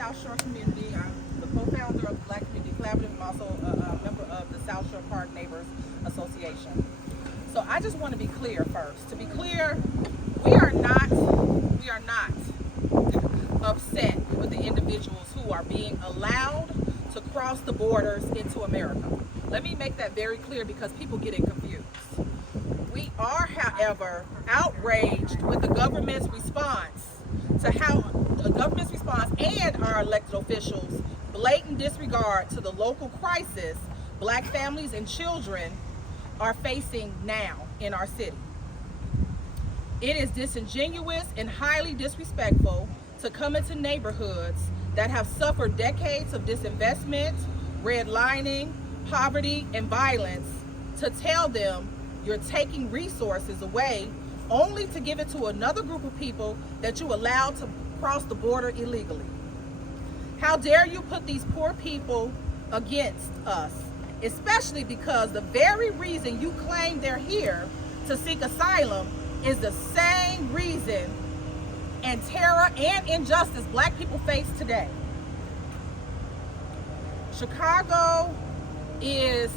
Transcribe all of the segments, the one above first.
South Shore community. I'm the co-founder of the Black Community Collaborative. I'm also a member of the South Shore Park Neighbors Association. So I just want to be clear first. To be clear, we are not upset with the individuals who are being allowed to cross the borders into America. Let me make that very clear because people get it confused. We are, however, outraged with the government's response and our elected officials' blatant disregard to the local crisis Black families and children are facing now in our city. It is disingenuous and highly disrespectful to come into neighborhoods that have suffered decades of disinvestment, redlining, poverty, and violence to tell them you're taking resources away only to give it to another group of people that you allowed to cross the border illegally. How dare you put these poor people against us, especially because the very reason you claim they're here to seek asylum is the same reason and terror and injustice Black people face today. Chicago is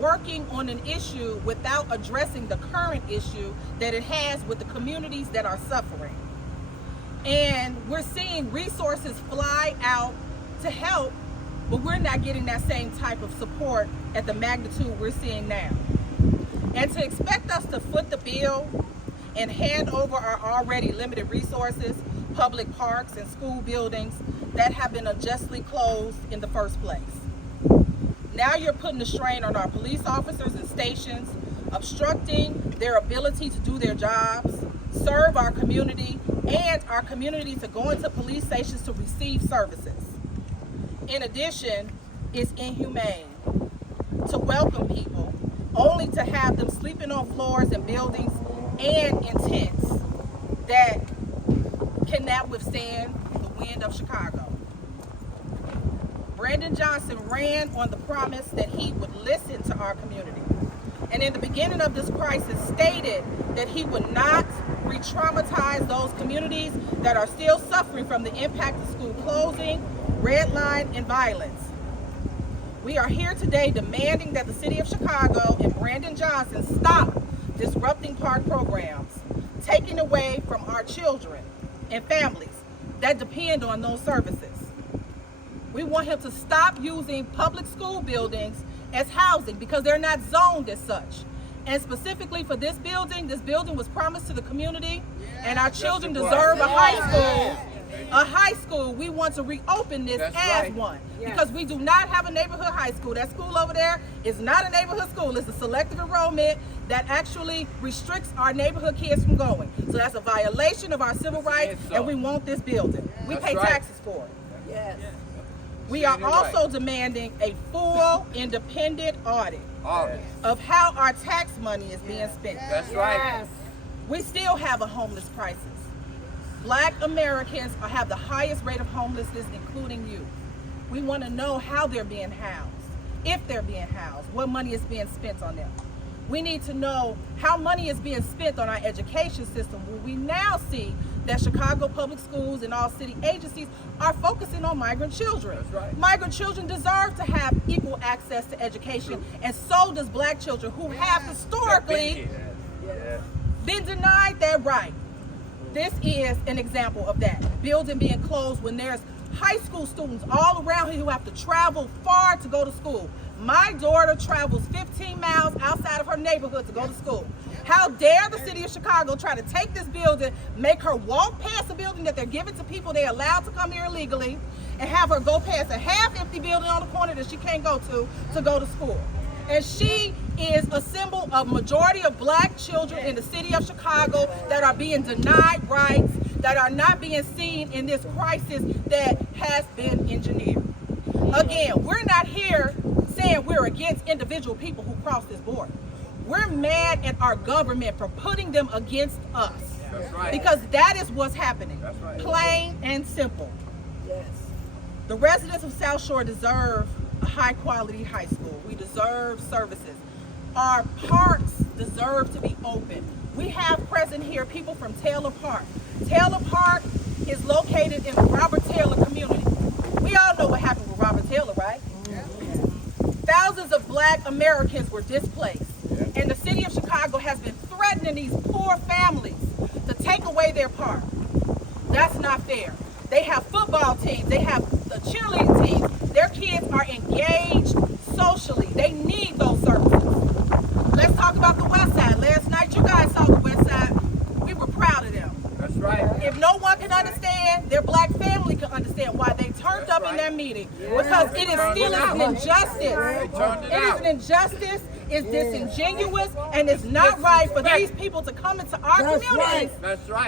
working on an issue without addressing the current issue that it has with the communities that are suffering. And we're seeing resources fly out to help, but we're not getting that same type of support at the magnitude we're seeing now. And to expect us to foot the bill and hand over our already limited resources, public parks and school buildings that have been unjustly closed in the first place. Now you're putting a strain on our police officers and stations, obstructing their ability to do their jobs, serve our community, and our community to go into police stations to receive services. In addition, it's inhumane to welcome people only to have them sleeping on floors in buildings and in tents that cannot withstand the wind of Chicago. Brandon Johnson ran on the promise that he would listen to our community. And in the beginning of this crisis stated that he would not re-traumatize those communities that are still suffering from the impact of school closing, redline, and violence. We are here today demanding that the City of Chicago and Brandon Johnson stop disrupting park programs, taking away from our children and families that depend on those services. We want him to stop using public school buildings as housing because they're not zoned as such. And specifically for this building was promised to the community, and our children deserve a high school. A high school, we want to reopen this as one because we do not have a neighborhood high school. That school over there is not a neighborhood school. It's a selective enrollment that actually restricts our neighborhood kids from going. So that's a violation of our civil rights, and we want this building. We pay taxes for it. Yes. We are also demanding a full independent audit of how our tax money is being spent. That's right. We still have a homeless crisis. Black Americans have the highest rate of homelessness, including youth. We want to know how they're being housed, if they're being housed, what money is being spent on them. We need to know how money is being spent on our education system. We now see that Chicago public schools and all city agencies are focusing on migrant children. That's right. Migrant children deserve to have equal access to education, and so does Black children who have historically been denied that right. This is an example of that. Building being closed when there's high school students all around here who have to travel far to go to school. My daughter travels 15 miles outside of her neighborhood to go to school. How dare the City of Chicago try to take this building, make her walk past a building that they're giving to people they're allowed to come here illegally, and have her go past a half-empty building on the corner that she can't go to go to school. And she is a symbol of majority of Black children in the City of Chicago that are being denied rights, that are not being seen in this crisis that has been engineered. Again, we're not here saying we're against individual people who cross this border. We're mad at our government for putting them against us. That's right. Because that is what's happening. That's right. Plain and simple. Yes. The residents of South Shore deserve a high quality high school. We deserve services. Our parks deserve to be open. We have present here people from Taylor Park. Taylor Park is located in the Robert Taylor community. We all know what happened with Robert Taylor, right? Thousands of Black Americans were displaced, and the city of Chicago has been threatening these poor families to take away their park. That's not fair. They have football teams, they have the cheerleading teams. Their kids are engaged socially. They need those services. Let's talk about the West Side. Last night, you guys saw the West Side. We were proud of them. That's right. If no one can understand, their Black family can understand why they turned up in their meeting. Because it is still an injustice. It is an injustice, it's disingenuous, and it's not right for these people to come into our communities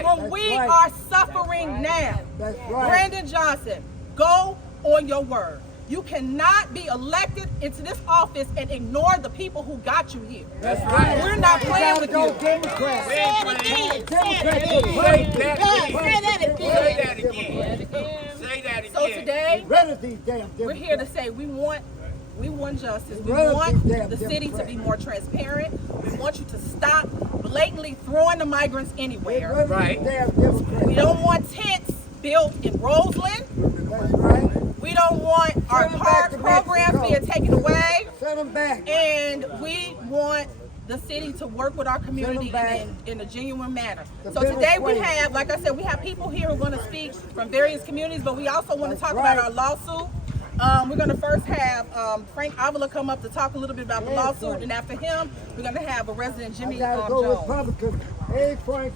when we are suffering now. Brandon Johnson, go on your word. You cannot be elected into this office and ignore the people who got you here. That's right. We're not playing with you. Democrats. Say that again. So today, we're here to say we want justice. We want the city to be more transparent. We want you to stop blatantly throwing the migrants anywhere. Right. We don't want tents built in Roseland. We don't want our park programs being taken away. Send them back. And we want the city to work with our community in a genuine manner. So today we have, like I said, we have people here who are going to speak from various communities, but we also want to talk about our lawsuit. We're going to first have Frank Avila come up to talk a little bit about the lawsuit, and after him, we're going to have a resident, Jimmy Jones. Hey, Frank.